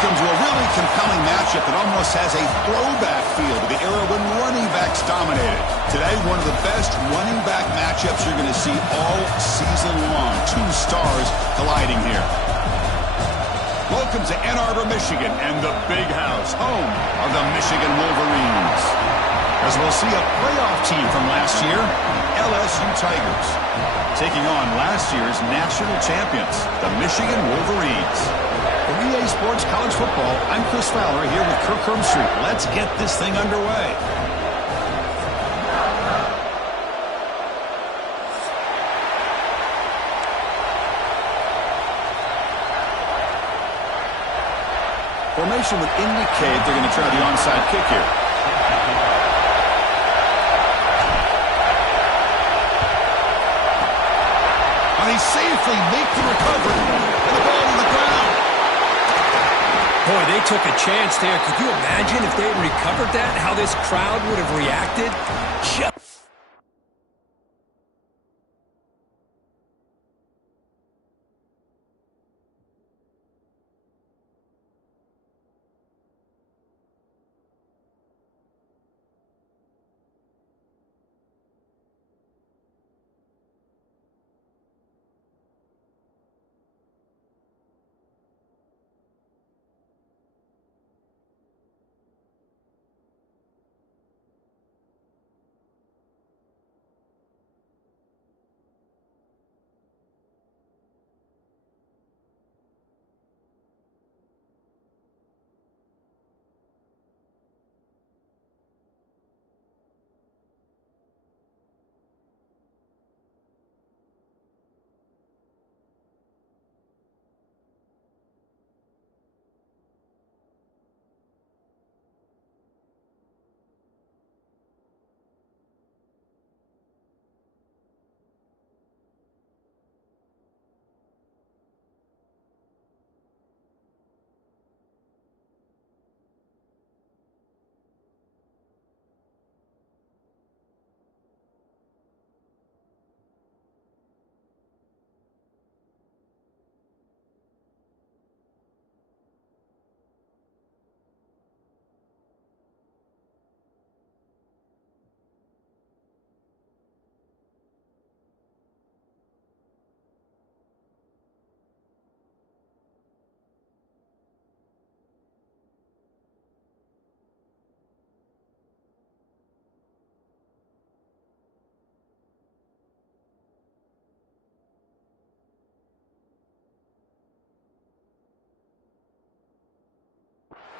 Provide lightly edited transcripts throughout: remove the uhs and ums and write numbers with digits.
welcome to a really compelling matchup that almost has a throwback feel to the era when running backs dominated. Today, one of the best running back matchups you're going to see all season long. Two stars colliding here. Welcome to Ann Arbor, Michigan, and the Big House, home of the Michigan Wolverines. As we'll see a playoff team from last year, LSU Tigers, taking on last year's national champions, the Michigan Wolverines. For EA Sports College Football, I'm Chris Fowler here with Kirk Herbstreit. Let's get this thing underway. Formation would indicate they're going to try the onside kick here. And they safely make the recovery. And the ball on the ground. Boy, they took a chance there. Could you imagine if they had recovered that, how this crowd would have reacted?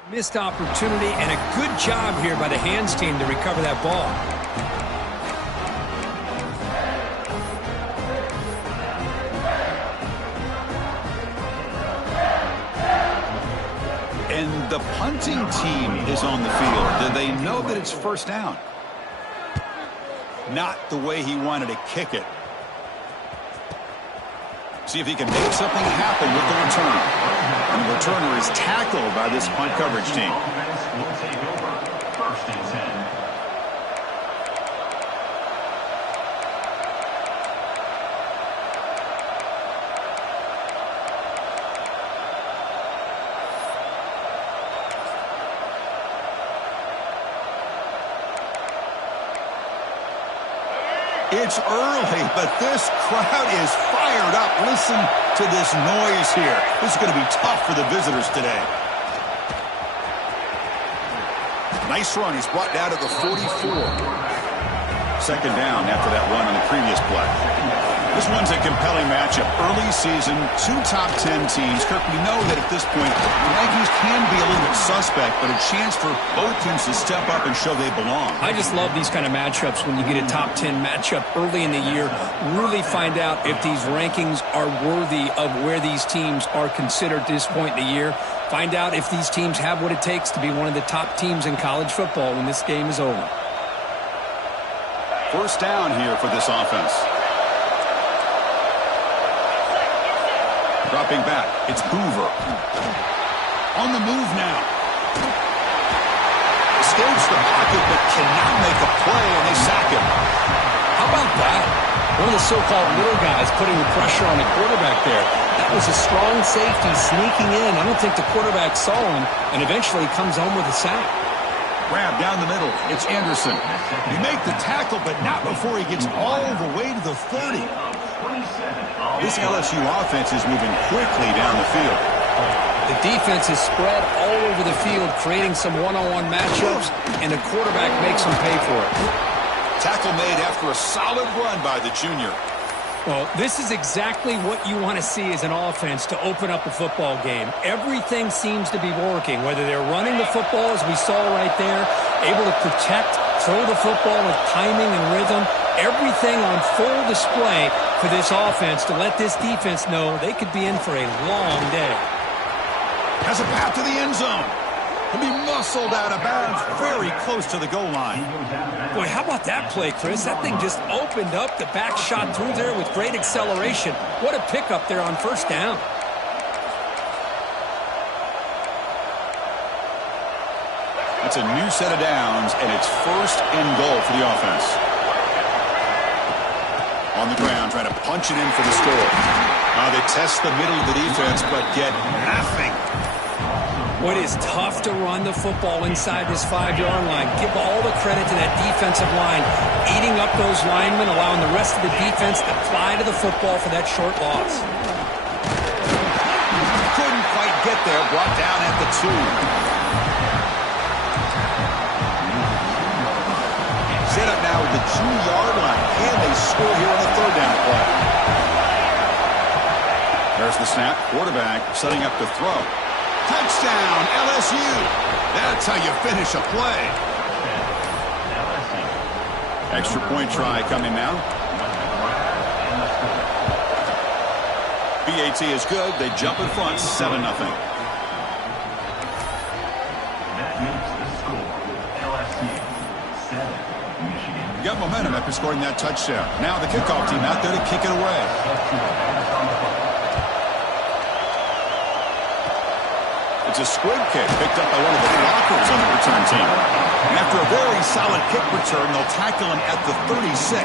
Missed opportunity and a good job here by the hands team to recover that ball. And the punting team is on the field. Do they know that it's first down? Not the way he wanted to kick it. See if he can make something happen with the return. And the returner is tackled by this punt coverage team. Will take over first and 10. It's early, but this crowd is fired up. Listen to this noise here. This is going to be tough for the visitors today. Nice run. He's brought down to the 44. Second down after that run on the previous play. This one's a compelling matchup. Early season, two top 10 teams. Kirk, we know that at this point, the Yankees can be a little bit suspect, but a chance for both teams to step up and show they belong. I just love these kind of matchups when you get a top 10 matchup early in the year. Really find out if these rankings are worthy of where these teams are considered at this point in the year. Find out if these teams have what it takes to be one of the top teams in college football when this game is over. First down here for this offense. Dropping back, it's Hoover. On the move now. Escapes the pocket, but cannot make a play, and they sack him. How about that? One of the so-called little guys putting the pressure on the quarterback there. That was a strong safety sneaking in. I don't think the quarterback saw him, and eventually comes home with a sack. Grab down the middle. It's Anderson. You make the tackle, but not before he gets all the way to the 30. This LSU offense is moving quickly down the field. The defense is spread all over the field, creating some one-on-one matchups, and the quarterback makes them pay for it. Tackle made after a solid run by the junior. Well, this is exactly what you want to see as an offense to open up a football game. Everything seems to be working, whether they're running the football, as we saw right there, able to protect, throw the football with timing and rhythm. Everything on full display for this offense to let this defense know they could be in for a long day. Has a path to the end zone. He'll be muscled out of bounds very close to the goal line. Boy, how about that play, Chris? That thing just opened up. The back shot through there with great acceleration. What a pickup there on first down. It's a new set of downs, and it's first and goal for the offense. On the ground, trying to punch it in for the score. They test the middle of the defense, but get nothing. Well, it is tough to run the football inside this 5-yard line. Give all the credit to that defensive line, eating up those linemen, allowing the rest of the defense to fly to the football for that short loss. Couldn't quite get there, brought down at the 2. Set up now at the 2-yard line. Can they score here on the third down play? There's the snap. Quarterback setting up to throw. Touchdown, LSU. That's how you finish a play. Extra point try coming now. BAT is good. They jump in front, 7-0. That makes the score LSU 7, Michigan. Got momentum after scoring that touchdown. Now the kickoff team out there to kick it away. It's a squib kick picked up by one of the blockers on the return team. And after a very solid kick return, they'll tackle him at the 36.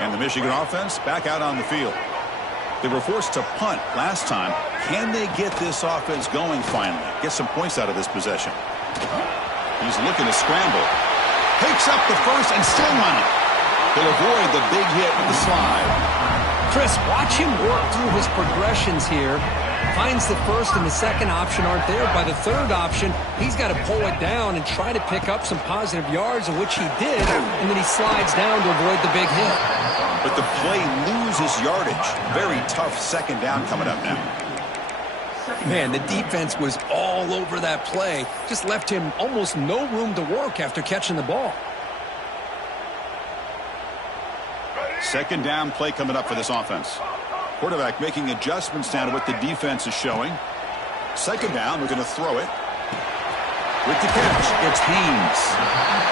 And the Michigan offense back out on the field. They were forced to punt last time. Can they get this offense going finally? Get some points out of this possession. He's looking to scramble. Picks up the first and still running. He'll avoid the big hit with the slide. Chris, watch him work through his progressions here. Finds the first and the second option aren't there. By the third option, he's got to pull it down and try to pick up some positive yards, of which he did, and then he slides down to avoid the big hit. But the play loses yardage. Very tough second down coming up now. Man, the defense was all over that play. Just left him almost no room to work after catching the ball. Second down play coming up for this offense. Quarterback making adjustments now to what the defense is showing. Second down, we're going to throw it. With the catch, it's Haynes.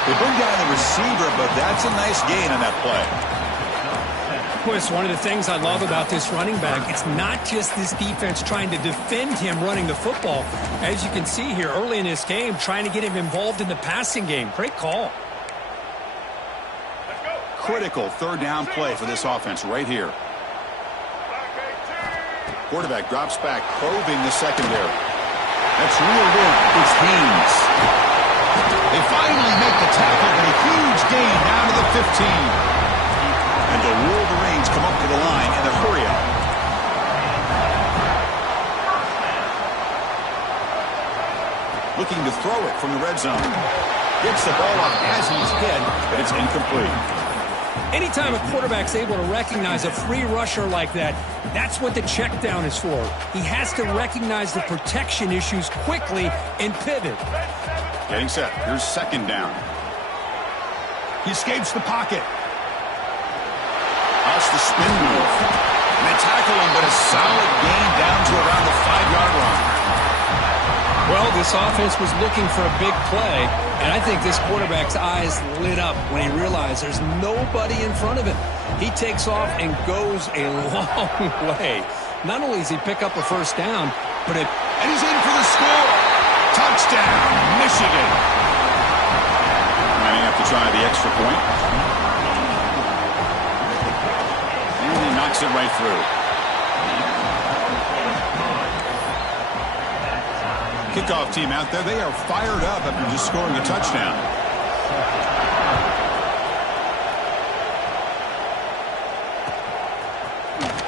They bring down the receiver, but that's a nice gain on that play. Of course, one of the things I love about this running back, it's not just this defense trying to defend him running the football. As you can see here early in this game, trying to get him involved in the passing game. Great call. Critical third down play for this offense right here. Quarterback drops back, probing the secondary. That's reeled in. It's Haynes. They finally make the tackle, and a huge gain down to the 15. And the Wolverines come up to the line in a hurry-up. Looking to throw it from the red zone. Gets the ball off as he's hit, but it's incomplete. Anytime a quarterback's able to recognize a free rusher like that, that's what the check down is for. He has to recognize the protection issues quickly and pivot. Getting set. Here's second down. He escapes the pocket. That's the spin move. And they tackle him, but a solid gain down to around the 5-yard line. Well, this offense was looking for a big play, and I think this quarterback's eyes lit up when he realized there's nobody in front of him. He takes off and goes a long way. Not only does he pick up a first down, but And he's in for the score. Touchdown, Michigan. Might have to try the extra point. And he knocks it right through. Kickoff team out there, they are fired up after just scoring a touchdown.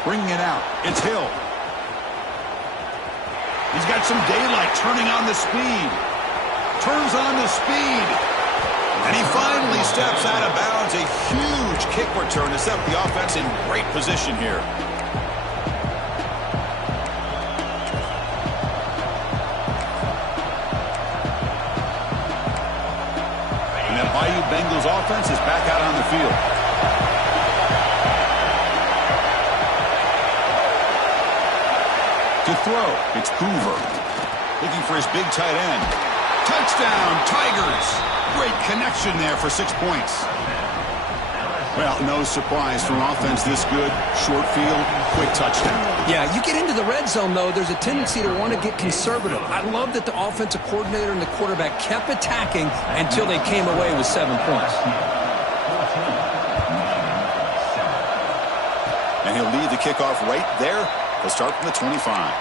Bringing it out, it's Hill. He's got some daylight, turning on the speed. Turns on the speed. And he finally steps out of bounds. A huge kick return to set the offense in great position here. And that Bayou Bengals offense is back out on the field. To throw, it's Hoover. Looking for his big tight end. Touchdown, Tigers. Great connection there for 6 points. Well, no surprise from offense this good. Short field, quick touchdown. Yeah, you get into the red zone, though, there's a tendency to want to get conservative. I love that the offensive coordinator and the quarterback kept attacking until they came away with 7 points. And he'll lead the kickoff right there. They'll start from the 25.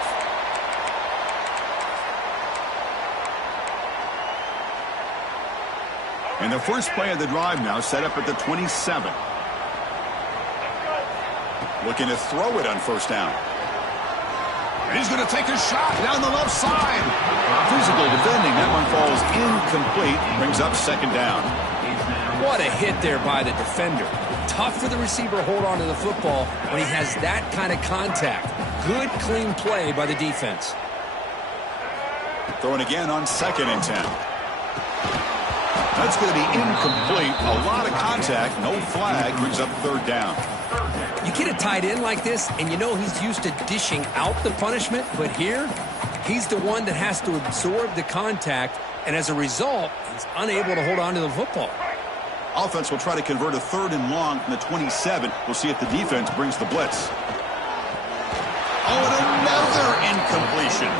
And the first play of the drive now set up at the 27. Looking to throw it on first down. And he's going to take a shot down the left side. Physical defending. That one falls incomplete. Brings up second down. What a hit there by the defender. Tough for the receiver to hold on to the football when he has that kind of contact. Good, clean play by the defense. Throwing again on 2nd and 10. That's going to be incomplete. A lot of contact. No flag. Brings up third down. You get a tight end like this, and you know he's used to dishing out the punishment, but here, he's the one that has to absorb the contact, and as a result, he's unable to hold on to the football. Offense will try to convert a 3rd and long from the 27. We'll see if the defense brings the blitz. Oh, and another incompletion.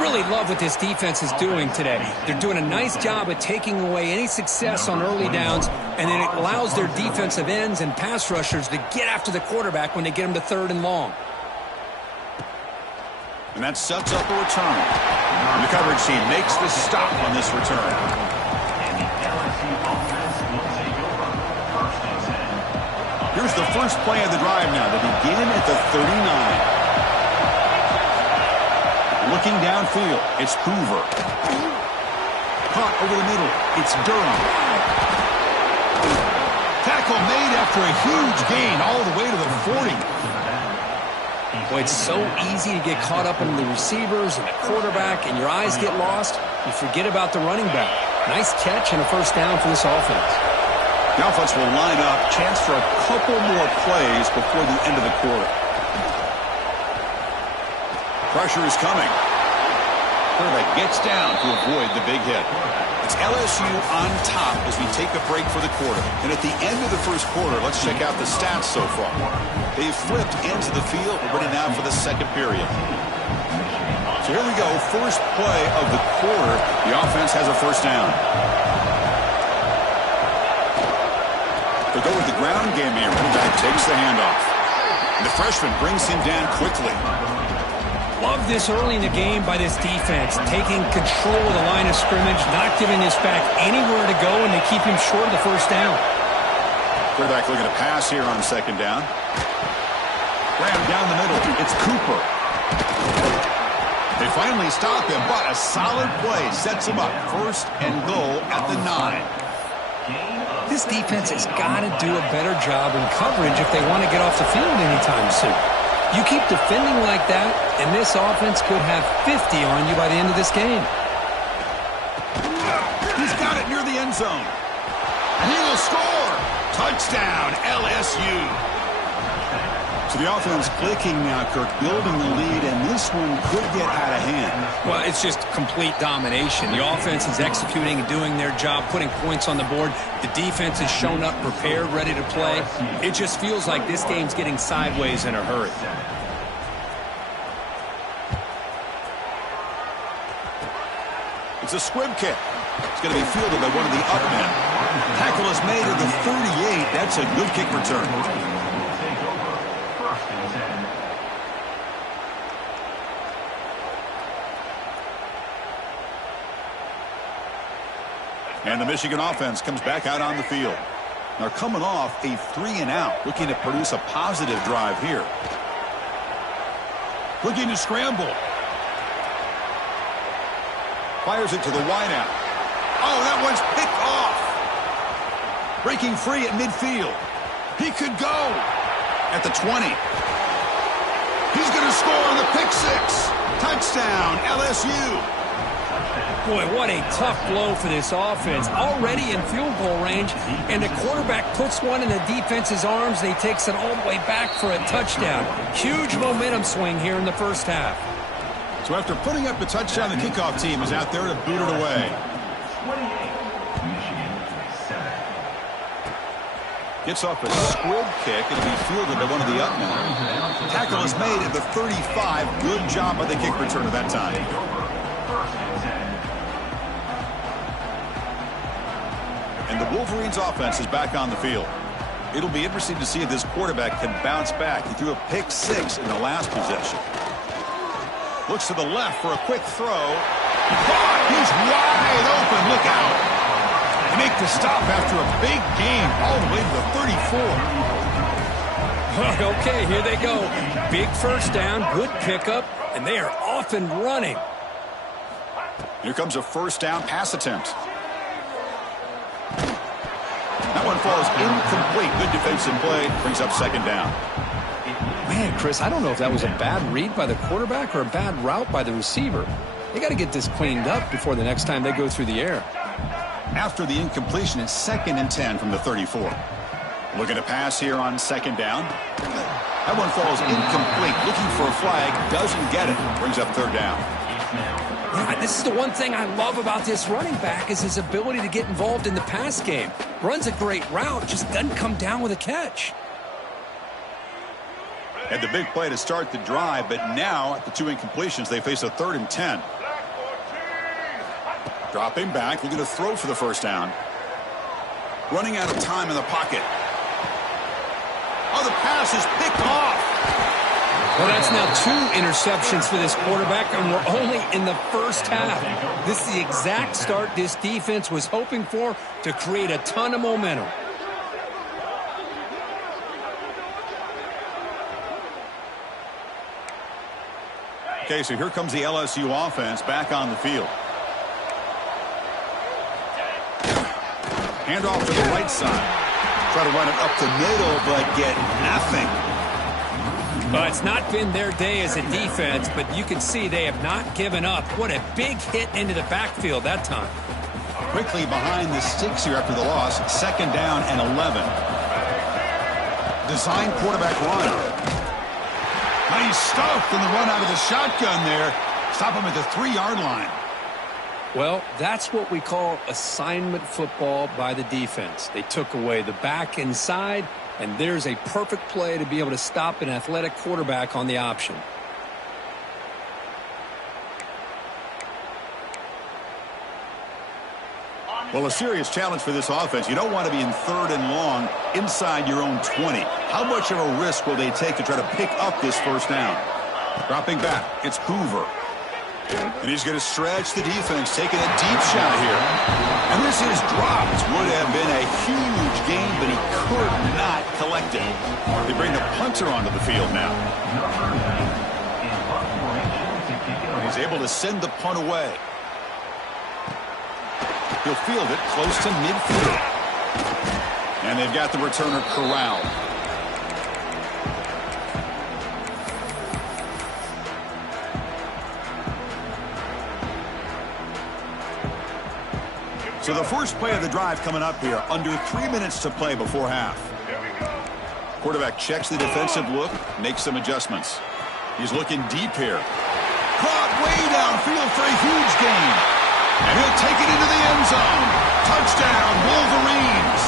Really love what this defense is doing today. They're doing a nice job of taking away any success on early downs, and then it allows their defensive ends and pass rushers to get after the quarterback when they get him to 3rd and long. And that sets up a return. And the coverage team makes the stop on this return. Here's the first play of the drive now. They begin at the 39. Looking downfield, it's Hoover. Caught over the middle, it's Durham. Tackle made after a huge gain all the way to the 40. Boy, it's so easy to get caught up in the receivers and the quarterback, and your eyes get lost. You forget about the running back. Nice catch and a first down for this offense. The offense will line up. Chance for a couple more plays before the end of the quarter. Pressure is coming. Quarterback gets down to avoid the big hit. It's LSU on top as we take a break for the quarter. And at the end of the first quarter, let's check out the stats so far. They've flipped ends of the field, ready now for the second period. So here we go. First play of the quarter. The offense has a first down. They go with the ground game here. Running back takes the handoff. And the freshman brings him down quickly. Love this early in the game by this defense, taking control of the line of scrimmage, not giving this back anywhere to go, and they keep him short of the first down. Quarterback looking to pass here on second down. Ram down the middle. It's Cooper. They finally stop him, but a solid play sets him up. First and goal at the 9. This defense has got to do a better job in coverage if they want to get off the field anytime soon. You keep defending like that, and this offense could have 50 on you by the end of this game. He's got it near the end zone. And he will score. Touchdown, LSU. So the offense clicking now, Kirk, building the lead, and this one could get out of hand. Well, it's just complete domination. The offense is executing and doing their job, putting points on the board. The defense has shown up prepared, ready to play. It just feels like this game's getting sideways in a hurry. It's a squib kick. It's going to be fielded by one of the up men. Tackle is made at the 38. That's a good kick return. And the Michigan offense comes back out on the field. They're coming off a 3-and-out, looking to produce a positive drive here. Looking to scramble. Fires it to the wideout. Oh, that one's picked off. Breaking free at midfield. He could go at the 20. He's going to score on the pick six. Touchdown, LSU. Boy, what a tough blow for this offense. Already in field goal range, and the quarterback puts one in the defense's arms, and he takes it all the way back for a touchdown. Huge momentum swing here in the first half. So after putting up the touchdown, the kickoff team is out there to boot it away. 28, Michigan 7. Gets off a squib kick. It'll be fielded by one of the up men. Tackle is made at the 35. Good job by the kick returner that time. And the Wolverines offense is back on the field. It'll be interesting to see if this quarterback can bounce back. He threw a pick six in the last possession. Looks to the left for a quick throw. He's wide open. Look out. They make the stop after a big gain all the way to the 34. Okay, here they go. Big first down, good pickup, and they are off and running. Here comes a first down pass attempt. That one falls incomplete. Good defensive play. Brings up second down. Man, Chris, I don't know if that was a bad read by the quarterback or a bad route by the receiver. They got to get this cleaned up before the next time they go through the air. After the incompletion, it's 2nd and 10 from the 34. Looking to pass here on second down. That one falls incomplete. Looking for a flag. Doesn't get it. Brings up third down. Yeah, this is the one thing I love about this running back is his ability to get involved in the pass game. Runs a great route, just doesn't come down with a catch. Had the big play to start the drive, but now at the two incompletions, they face a 3rd and 10. Dropping back, looking to throw for the first down. Running out of time in the pocket. Oh, the pass is picked off. Well, that's now 2 interceptions for this quarterback, and we're only in the first half. This is the exact start this defense was hoping for to create a ton of momentum. Okay, so here comes the LSU offense back on the field. Handoff to the right side. Try to run it up the middle, but get nothing. Well, it's not been their day as a defense, but you can see they have not given up. What a big hit into the backfield that time. Quickly behind the sticks here after the loss. 2nd down and 11. Design quarterback run. Nice stuff in the run out of the shotgun there. Stop him at the 3-yard line. Well, that's what we call assignment football by the defense. They took away the back inside, and there's a perfect play to be able to stop an athletic quarterback on the option. Well, a serious challenge for this offense. You don't want to be in 3rd and long inside your own 20. How much of a risk will they take to try to pick up this first down? Dropping back, it's Hoover. And he's going to stretch the defense, taking a deep shot here. And this is dropped. Would have been a huge gain, but he could not collect it. They bring the punter onto the field now. He's able to send the punt away. He'll field it close to midfield. And they've got the returner corralled. So the first play of the drive coming up here. Under 3 minutes to play before half. Quarterback checks the defensive look, makes some adjustments. He's looking deep here. Caught way downfield for a huge gain. And he'll take it into the end zone. Touchdown, Wolverines.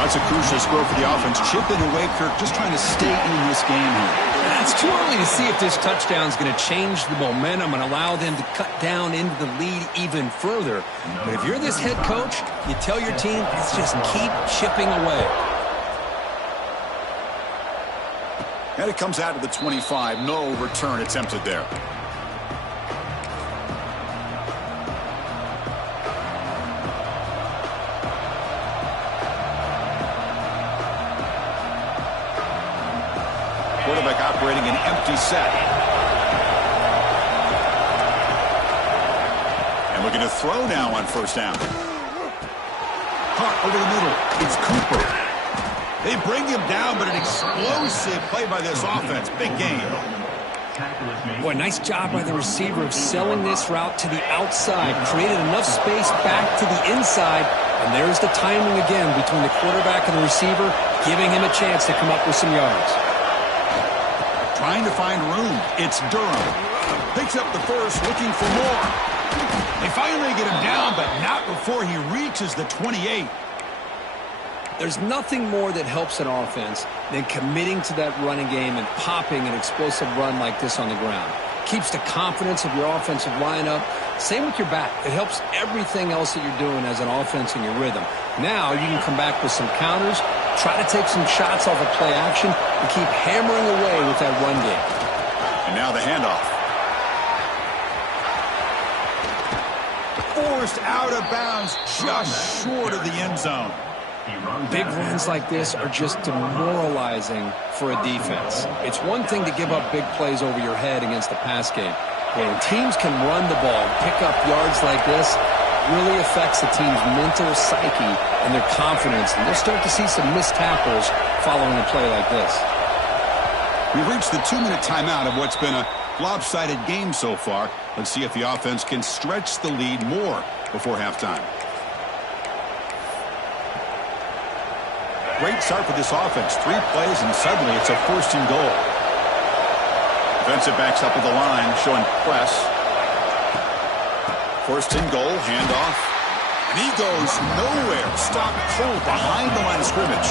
That's a crucial score for the offense. Chipping away, Kirk, just trying to stay in this game here. And it's too early to see if this touchdown is going to change the momentum and allow them to cut down into the lead even further. But if you're this head coach, you tell your team, let's just keep chipping away. And it comes out to the 25. No return attempted there. Quarterback operating an empty set. And looking to throw now on first down. Caught over the middle. It's Cooper. They bring him down, but an explosive play by this offense. Big game. Boy, nice job by the receiver of selling this route to the outside. Created enough space back to the inside. And there's the timing again between the quarterback and the receiver, giving him a chance to come up with some yards. Trying to find room. It's Durham. Picks up the first, looking for more. They finally get him down, but not before he reaches the 28. There's nothing more that helps an offense than committing to that running game and popping an explosive run like this on the ground. Keeps the confidence of your offensive lineup. Same with your back. It helps everything else that you're doing as an offense in your rhythm. Now you can come back with some counters, try to take some shots off of play action, and keep hammering away with that run game. And now the handoff. Forced out of bounds, just short of the end zone. Big runs like this are just demoralizing for a defense. It's one thing to give up big plays over your head against the pass game. But when teams can run the ball, pick up yards like this, really affects the team's mental psyche and their confidence. And they'll start to see some missed tackles following a play like this. We've reached the 2-minute timeout of what's been a lopsided game so far. Let's see if the offense can stretch the lead more before halftime. Great start for this offense. 3 plays, and suddenly it's a 1st and goal. Defensive backs up at the line, showing press. 1st and goal, handoff. And he goes nowhere. Stopped cold behind the line of scrimmage.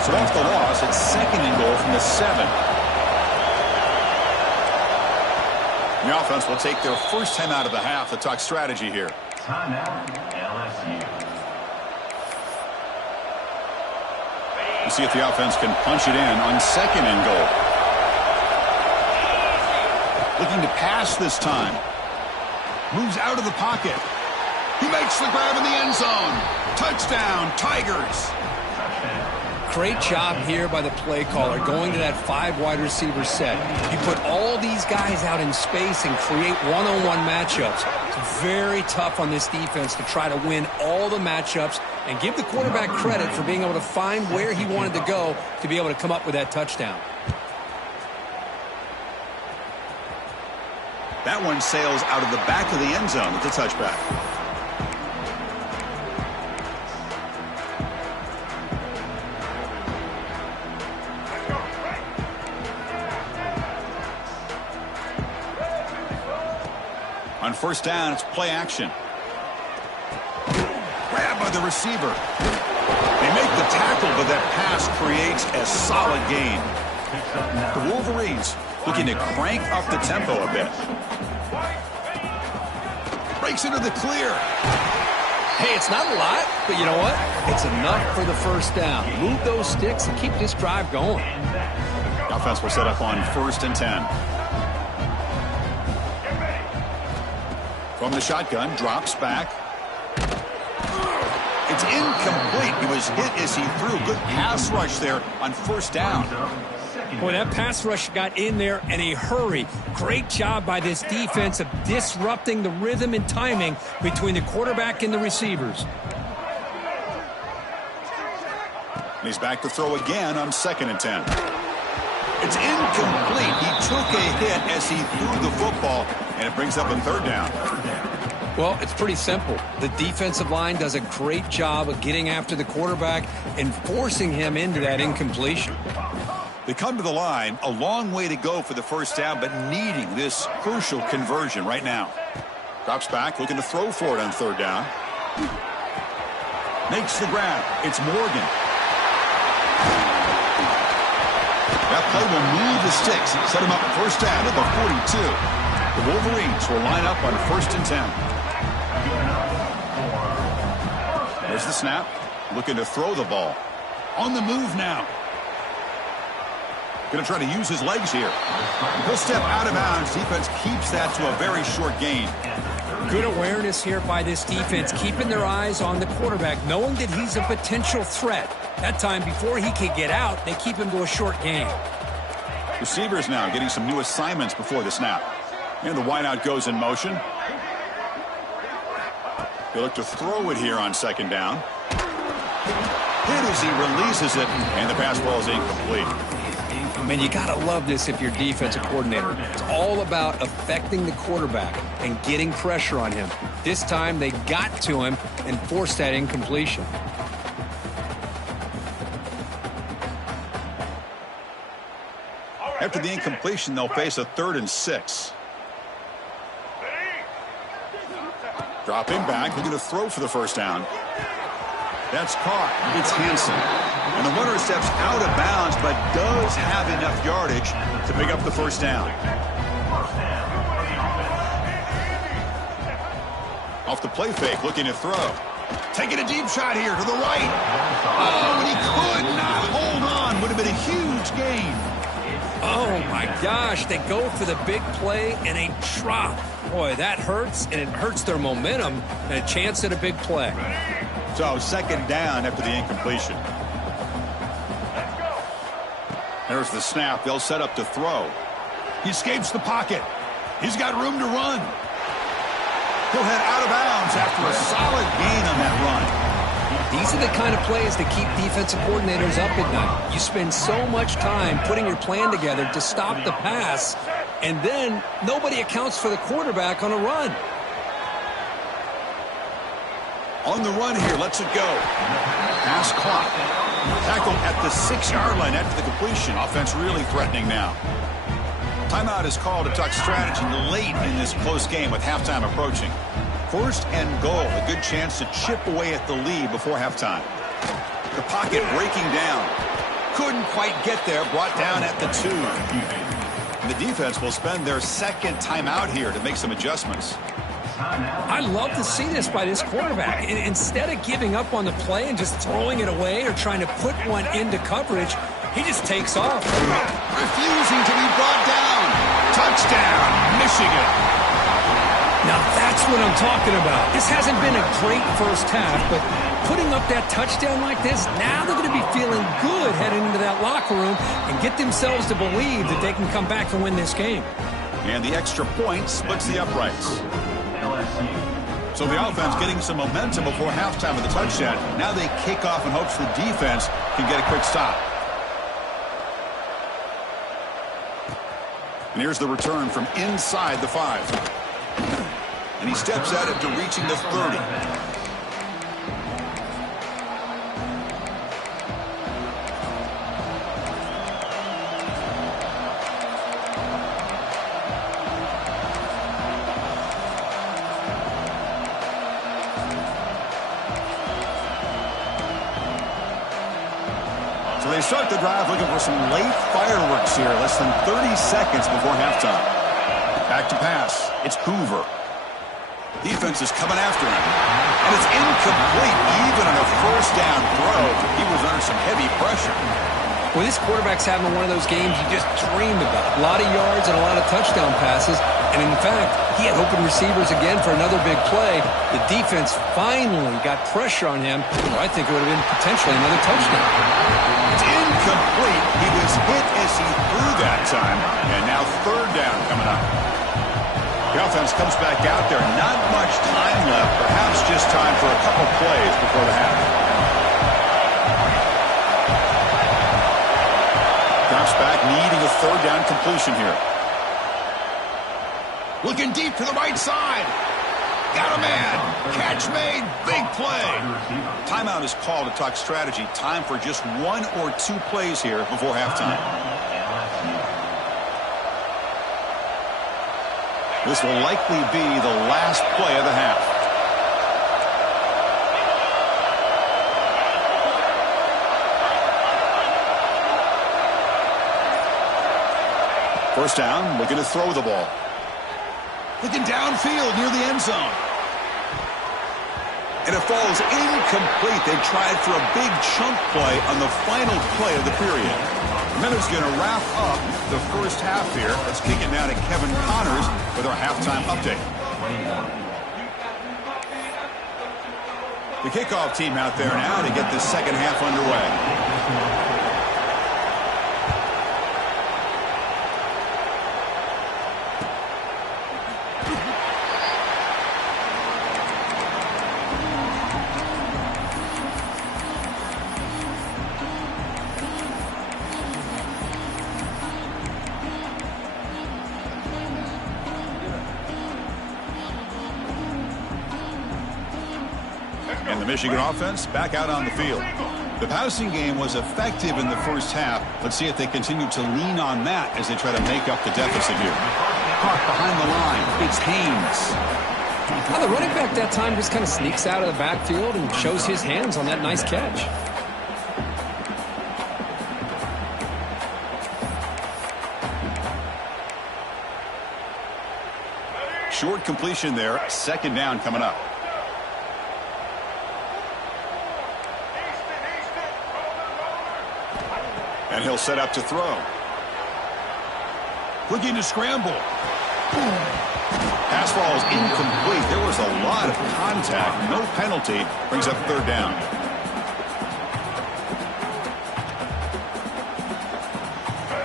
So that's the loss. It's 2nd and goal from the 7. The offense will take their first time out of the half to talk strategy here. Timeout, LSU. We'll see if the offense can punch it in on 2nd and goal. Looking to pass this time. Moves out of the pocket. He makes the grab in the end zone. Touchdown, Tigers. Great job here by the play caller, going to that 5 wide receiver set. You put all these guys out in space and create one-on-one matchups. It's very tough on this defense to try to win all the matchups and give the quarterback credit for being able to find where he wanted to go to be able to come up with that touchdown. That one sails out of the back of the end zone with the touchback. On first down, it's play action. Grab by the receiver. They make the tackle, but that pass creates a solid gain. The Wolverines looking to crank up the tempo a bit. Breaks into the clear. Hey, it's not a lot, but you know what? It's enough for the first down. Move those sticks and keep this drive going. The offense will set up on 1st and 10. From the shotgun, drops back. It's incomplete. He was hit as he threw. Good pass rush there on first down. Boy, that pass rush got in there in a hurry. Great job by this defense of disrupting the rhythm and timing between the quarterback and the receivers. And he's back to throw again on 2nd and 10. It's incomplete. He took a hit as he threw the football, and it brings up a 3rd down. Well, it's pretty simple. The defensive line does a great job of getting after the quarterback and forcing him into that incompletion. They come to the line, a long way to go for the first down, but needing this crucial conversion right now. Drops back, looking to throw for it on 3rd down. Makes the grab. It's Morgan. That play will move the sticks. Set him up first down at the 42. The Wolverines will line up on 1st and 10. There's the snap. Looking to throw the ball. On the move now. Going to try to use his legs here. He'll step out of bounds. Defense keeps that to a very short gain. Good awareness here by this defense, keeping their eyes on the quarterback, knowing that he's a potential threat. That time, before he could get out, they keep him to a short gain. Receivers now getting some new assignments before the snap. And the wideout goes in motion. They look to throw it here on 2nd down. Hit as he releases it, and the pass ball is incomplete. I mean, you got to love this if you're defensive coordinator. It's all about affecting the quarterback and getting pressure on him. This time, they got to him and forced that incompletion. After the incompletion, they'll face a 3rd and 6. Dropping back, looking to throw for the first down. That's caught. It's Hansen. And the runner steps out of bounds, but does have enough yardage to pick up the first down. Off the play fake, looking to throw. Taking a deep shot here to the right. Oh, and he could not hold on. Would have been a huge gain. Oh, my gosh. They go for the big play and a drop. Boy, that hurts, and it hurts their momentum and a chance at a big play. So 2nd down after the incompletion. There's the snap. They'll set up to throw. He escapes the pocket. He's got room to run. He'll head out of bounds after a solid gain on that run. These are the kind of plays that keep defensive coordinators up at night. You spend so much time putting your plan together to stop the pass, and then nobody accounts for the quarterback on a run. On the run here, lets it go. Pass clock. Tackle at the 6-yard line after the completion. Offense really threatening now. Timeout is called to talk strategy late in this close game with halftime approaching. 1st and goal, a good chance to chip away at the lead before halftime. The pocket breaking down. Couldn't quite get there, brought down at the 2. And the defense will spend their 2nd timeout here to make some adjustments. I love to see this by this quarterback. Instead of giving up on the play and just throwing it away or trying to put one into coverage, he just takes off. Refusing to be brought down. Touchdown, Michigan. Now that's what I'm talking about. This hasn't been a great first half, but putting up that touchdown like this, now they're going to be feeling good heading into that locker room and get themselves to believe that they can come back and win this game. And the extra point splits the uprights. So the offense getting some momentum before halftime with the touchdown. Now they kick off in hopes the defense can get a quick stop. And here's the return from inside the 5. And he steps out after reaching the 30. So they start the drive looking for some late fireworks here, less than 30 seconds before halftime. Back to pass. It's Hoover. Defense is coming after him. And it's incomplete. Even on a first down throw, he was under some heavy pressure. Well, this quarterback's having one of those games you just dreamed about. A lot of yards and a lot of touchdown passes. And in fact, he had open receivers again for another big play. The defense finally got pressure on him. Or I think it would have been potentially another touchdown. It's incomplete. He was hit as he threw that time. And now 3rd down coming up. The offense comes back out there. Not much time left. Perhaps just time for a couple plays before the half. Drops back, needing a 3rd down completion here. Looking deep to the right side. Got a man. Catch made. Big play. Timeout is called to talk strategy. Time for just 1 or 2 plays here before halftime. This will likely be the last play of the half. First down, looking to throw the ball. Looking downfield near the end zone. And it falls incomplete. They tried for a big chunk play on the final play of the period. Miller's going to wrap up the first half here. Let's kick it now to Kevin Connors with our halftime update. The kickoff team out there now to get the second half underway. And the Michigan offense back out on the field. The passing game was effective in the first half. Let's see if they continue to lean on that as they try to make up the deficit here. Caught behind the line. It's Haynes. Well, the running back that time just kind of sneaks out of the backfield and shows his hands on that nice catch. Short completion there. Second down coming up. And he'll set up to throw. Looking to scramble. Pass ball is incomplete. There was a lot of contact. No penalty. Brings up third down.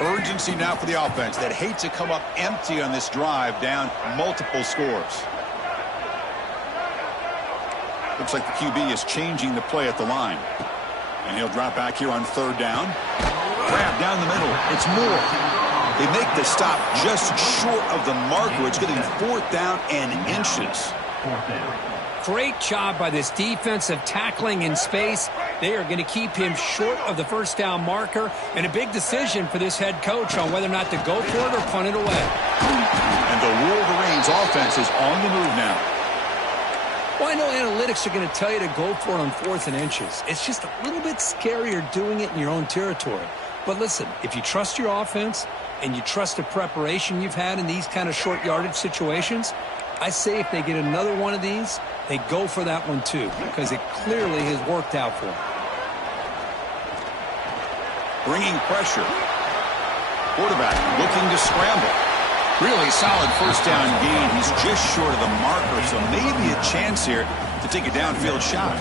Urgency now for the offense that hate to come up empty on this drive, down multiple scores. Looks like the QB is changing the play at the line. And he'll drop back here on third down. Grab down the middle. It's Moore. They make the stop just short of the marker. It's getting fourth down and inches. Great job by this defensive tackling in space. They are going to keep him short of the first down marker, and a big decision for this head coach on whether or not to go for it or punt it away. And the Wolverines offense is on the move now. Well, I know analytics are going to tell you to go for it on fourth and inches. It's just a little bit scarier doing it in your own territory. But listen, if you trust your offense and you trust the preparation you've had in these kind of short yardage situations, I say if they get another one of these, they go for that one too, because it clearly has worked out for them. Bringing pressure. Quarterback looking to scramble. Really solid first down gain. He's just short of the marker, so maybe a chance here to take a downfield shot.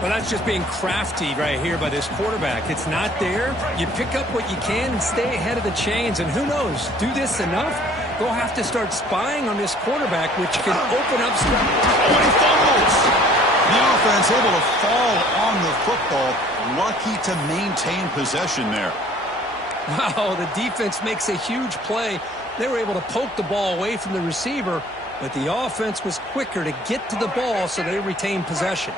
Well, that's just being crafty right here by this quarterback. It's not there. You pick up what you can and stay ahead of the chains. And who knows, do this enough, they'll have to start spying on this quarterback, which can open up stuff. Oh, he fumbles. The offense able to fall on the football. Lucky to maintain possession there. Wow, the defense makes a huge play. They were able to poke the ball away from the receiver, but the offense was quicker to get to the ball, so they retained possession.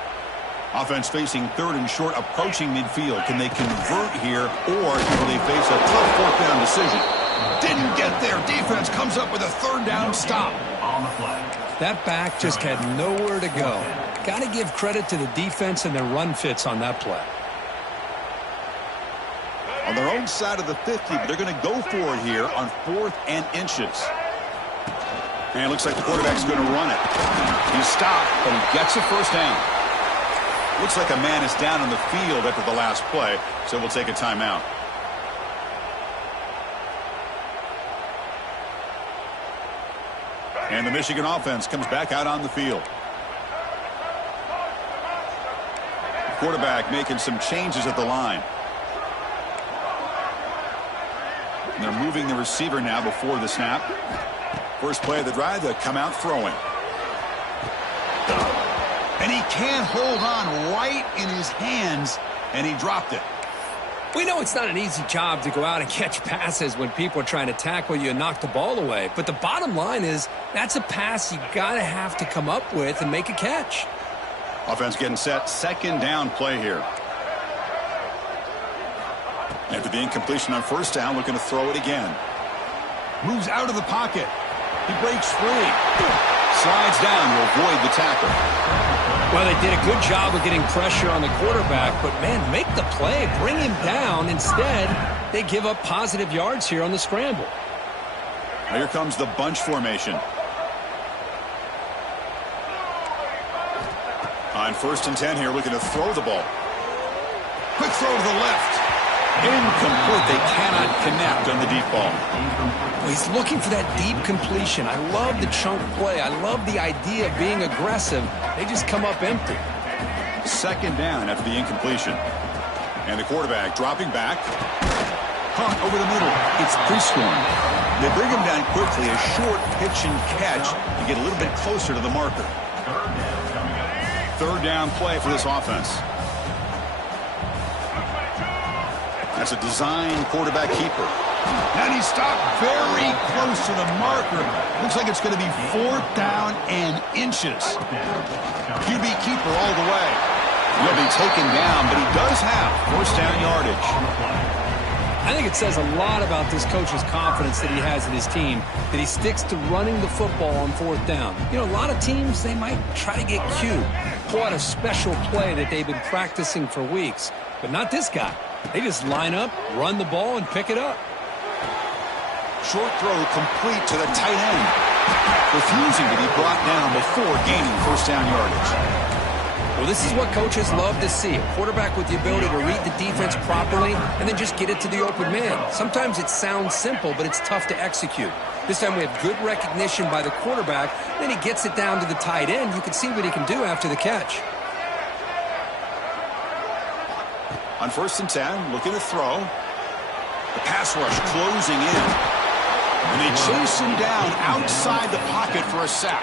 Offense facing third and short, approaching midfield. Can they convert here, or will they face a tough fourth down decision? Didn't get there. Defense comes up with a third down stop. That back just had nowhere to go. Got to give credit to the defense and their run fits on that play. On their own side of the 50, but they're going to go for it here on fourth and inches. And it looks like the quarterback's going to run it. He's stopped, but he gets a first down. Looks like a man is down on the field after the last play, so we'll take a timeout. And the Michigan offense comes back out on the field. Quarterback making some changes at the line. And they're moving the receiver now before the snap. First play of the drive, they'll come out throwing. And he can't hold on right in his hands, and he dropped it. We know it's not an easy job to go out and catch passes when people are trying to tackle you and knock the ball away. But the bottom line is that's a pass you got to have to come up with and make a catch. Offense getting set. Second down play here. After the incompletion on first down, looking to throw it again. Moves out of the pocket. He breaks free. Slides down to avoid the tackle. Well, they did a good job of getting pressure on the quarterback, but, man, make the play. Bring him down. Instead, they give up positive yards here on the scramble. Here comes the bunch formation. On 1st and 10 here, looking to throw the ball. Quick throw to the left. Incomplete. They cannot connect on the deep ball. Well, he's looking for that deep completion. I love the chunk play. I love the idea of being aggressive. They just come up empty. 2nd down after the incompletion. And the quarterback dropping back. Hunt over the middle. It's pre-scoring. They bring him down quickly. A short pitch and catch to get a little bit closer to the marker. 3rd down play for this offense. That's a design quarterback keeper. And he stopped very close to the marker. Looks like it's going to be 4th down and inches. QB keeper all the way. He'll be taken down, but he does have 1st down yardage. I think it says a lot about this coach's confidence that he has in his team, that he sticks to running the football on 4th down. You know, a lot of teams, they might try to get cute, pull out a special play that they've been practicing for weeks, but not this guy. They just line up, run the ball, and pick it up. Short throw complete to the tight end. Refusing to be brought down before gaining 1st down yardage. Well, this is what coaches love to see. A quarterback with the ability to read the defense properly and then just get it to the open man. Sometimes it sounds simple, but it's tough to execute. This time we have good recognition by the quarterback. Then he gets it down to the tight end. You can see what he can do after the catch. On 1st and 10, looking to throw. The pass rush closing in. And they chase him down outside the pocket for a sack.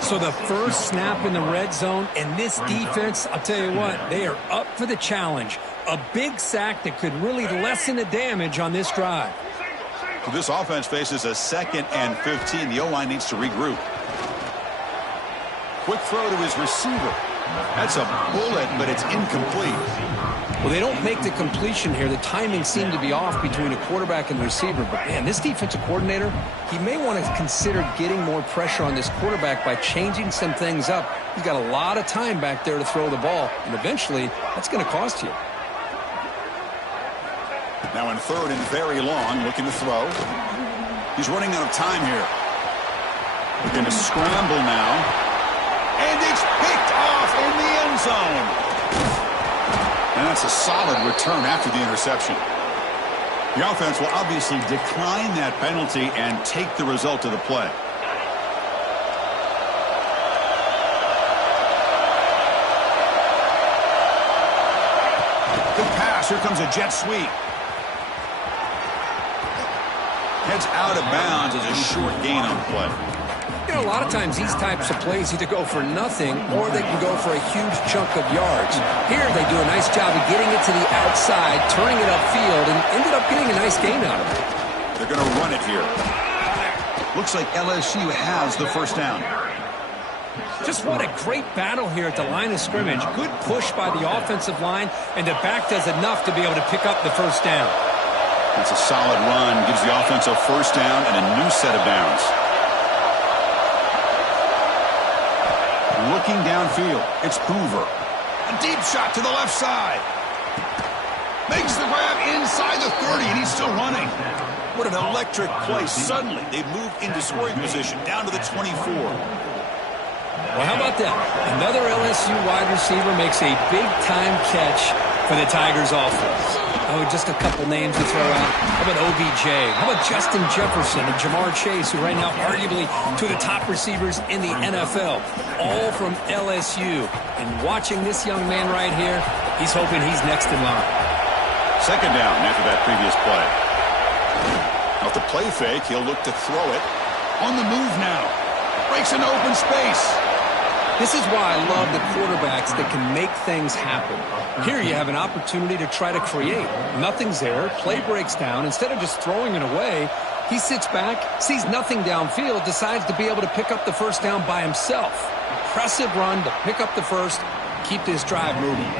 So the first snap in the red zone, and this defense, I'll tell you what, they are up for the challenge. A big sack that could really lessen the damage on this drive. So this offense faces a 2nd and 15. The O-line needs to regroup. Quick throw to his receiver. That's a bullet, but it's incomplete. Well, they don't make the completion here. The timing seemed to be off between a quarterback and the receiver. But, man, this defensive coordinator, he may want to consider getting more pressure on this quarterback by changing some things up. He's got a lot of time back there to throw the ball, and eventually that's going to cost you. Now in 3rd and very long, looking to throw. He's running out of time here. Looking to scramble now. And it's picked off in the end zone. And that's a solid return after the interception. The offense will obviously decline that penalty and take the result of the play. Good pass. Here comes a jet sweep. Heads out of bounds as a short gain on the play. You know, a lot of times these types of plays either go for nothing or they can go for a huge chunk of yards. Here they do a nice job of getting it to the outside, turning it upfield, and ended up getting a nice gain out of it. They're going to run it here. Looks like LSU has the 1st down. Just what a great battle here at the line of scrimmage. Good push by the offensive line, and the back does enough to be able to pick up the 1st down. It's a solid run. Gives the offense a 1st down and a new set of downs. Looking downfield, it's Hoover. A deep shot to the left side. Makes the grab inside the 30, and he's still running. What an electric play. Suddenly, they've moved into scoring position, down to the 24. Well, how about that? Another LSU wide receiver makes a big-time catch for the Tigers offense. Oh, just a couple names to throw out. How about OBJ? How about Justin Jefferson and Jamar Chase, who right now arguably two of the top receivers in the NFL, all from LSU. And watching this young man right here, he's hoping he's next in line. 2nd down after that previous play. Off the play fake, he'll look to throw it. On the move now. Breaks into open space. This is why I love the quarterbacks that can make things happen. Here you have an opportunity to try to create. Nothing's there. Play breaks down. Instead of just throwing it away, he sits back, sees nothing downfield, decides to be able to pick up the 1st down by himself. Impressive run to pick up the 1st, keep this drive moving.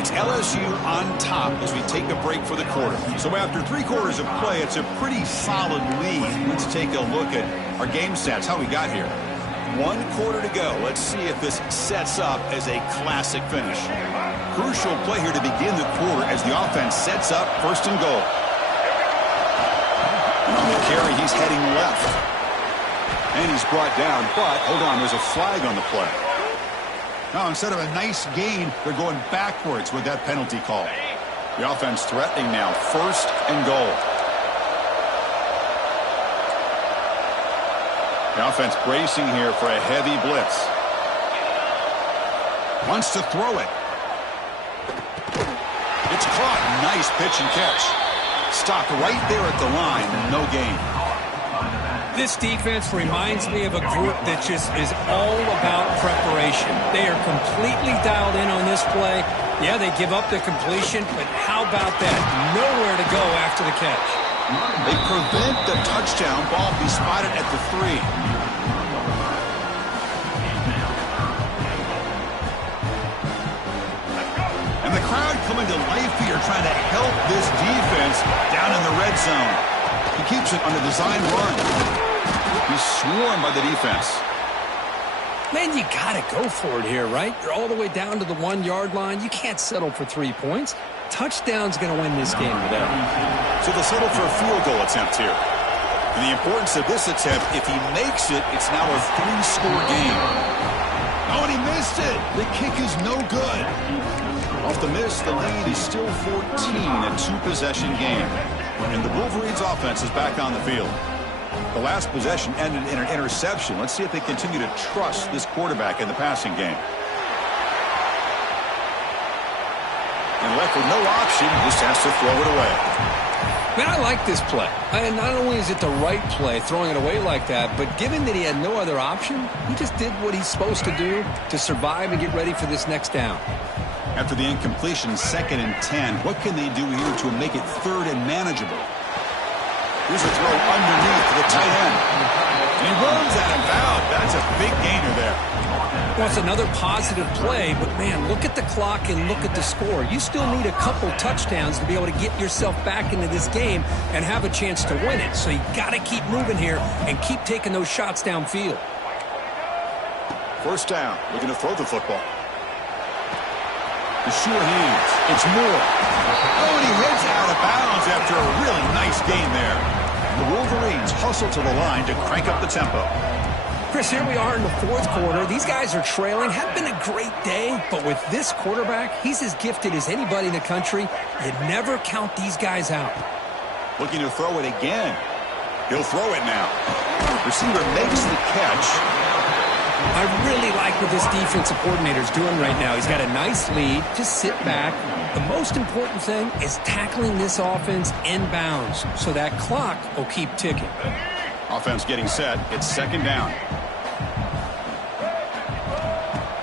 It's LSU on top as we take a break for the quarter. So after 3 quarters of play, it's a pretty solid lead. Let's take a look at our game stats, how we got here. 1 quarter to go. Let's see if this sets up as a classic finish. Crucial play here to begin the quarter as the offense sets up 1st and goal. And on the carry, he's heading left. And he's brought down, but hold on, there's a flag on the play. Now, instead of a nice gain, they're going backwards with that penalty call. The offense threatening now, 1st and goal. The offense bracing here for a heavy blitz. Wants to throw it. It's caught. Nice pitch and catch. Stopped right there at the line. No gain. This defense reminds me of a group that just is all about preparation. They are completely dialed in on this play. Yeah, they give up the completion, but how about that? Nowhere to go after the catch. They prevent the touchdown. Ball be spotted at the 3. And the crowd coming to life here trying to help this defense down in the red zone. He keeps it on a design run. He's swarmed by the defense. Man, you got to go for it here, right? You're all the way down to the 1-yard line. You can't settle for 3 points. Touchdown's going to win this game today. So they'll settle for a field goal attempt here. And the importance of this attempt, if he makes it, it's now a 3-score game. Oh, and he missed it. The kick is no good. Off the miss, the lead is still 14, a 2-possession game. And the Wolverines' offense is back on the field. The last possession ended in an interception. Let's see if they continue to trust this quarterback in the passing game. And left with no option, just has to throw it away. Man, I like this play. And not only is it the right play, throwing it away like that, but given that he had no other option, he just did what he's supposed to do to survive and get ready for this next down. After the incompletion, 2nd and 10, what can they do here to make it 3rd and manageable? Here's a throw underneath to the tight end. And he runs out of bounds. That's a big gainer there. Well, it's another positive play, but man, look at the clock and look at the score. You still need a couple touchdowns to be able to get yourself back into this game and have a chance to win it. So you got to keep moving here and keep taking those shots downfield. 1st down, looking to throw the football. The sure hands. It's Moore. Oh, and he heads out of bounds after a really nice gain there. The Wolverines hustle to the line to crank up the tempo. Chris, here we are in the 4th quarter. These guys are trailing. Had been a great day, but with this quarterback, he's as gifted as anybody in the country. You never count these guys out. Looking to throw it again. He'll throw it now. Receiver makes the catch. I really like what this defensive coordinator's doing right now. He's got a nice lead. Just sit back. The most important thing is tackling this offense inbounds so that clock will keep ticking. Offense getting set. It's 2nd down.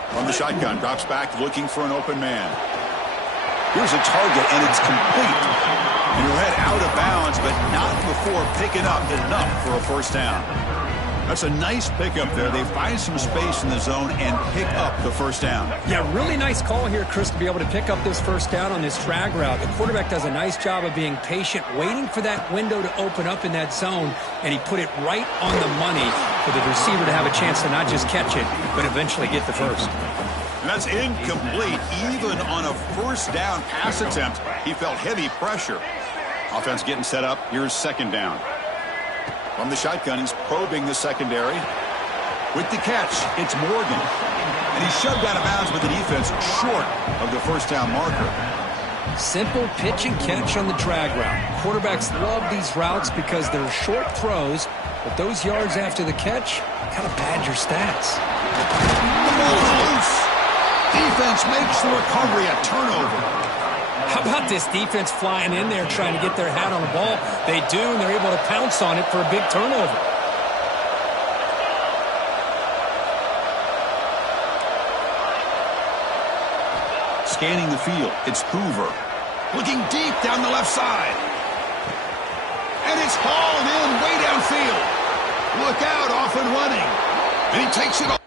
From the shotgun, drops back looking for an open man. Here's a target, and it's complete. And he'll head out of bounds, but not before picking up enough for a 1st down. That's a nice pickup there. They find some space in the zone and pick up the 1st down. Yeah, really nice call here, Chris, to be able to pick up this 1st down on this drag route. The quarterback does a nice job of being patient, waiting for that window to open up in that zone, and he put it right on the money for the receiver to have a chance to not just catch it, but eventually get the 1st. And that's incomplete. Even on a 1st down pass attempt, he felt heavy pressure. Offense getting set up. Here's 2nd down. From the shotgun, he's probing the secondary. With the catch, it's Morgan. And he's shoved out of bounds with the defense short of the 1st down marker. Simple pitch and catch on the drag route. Quarterbacks love these routes because they're short throws, but those yards after the catch kind of pad your stats. The ball's loose. Defense makes the recovery a turnover. How about this defense flying in there trying to get their hat on the ball? They do, and they're able to pounce on it for a big turnover. Scanning the field, it's Hoover. Looking deep down the left side. And it's hauled in way downfield. Look out, off and running. And he takes it off.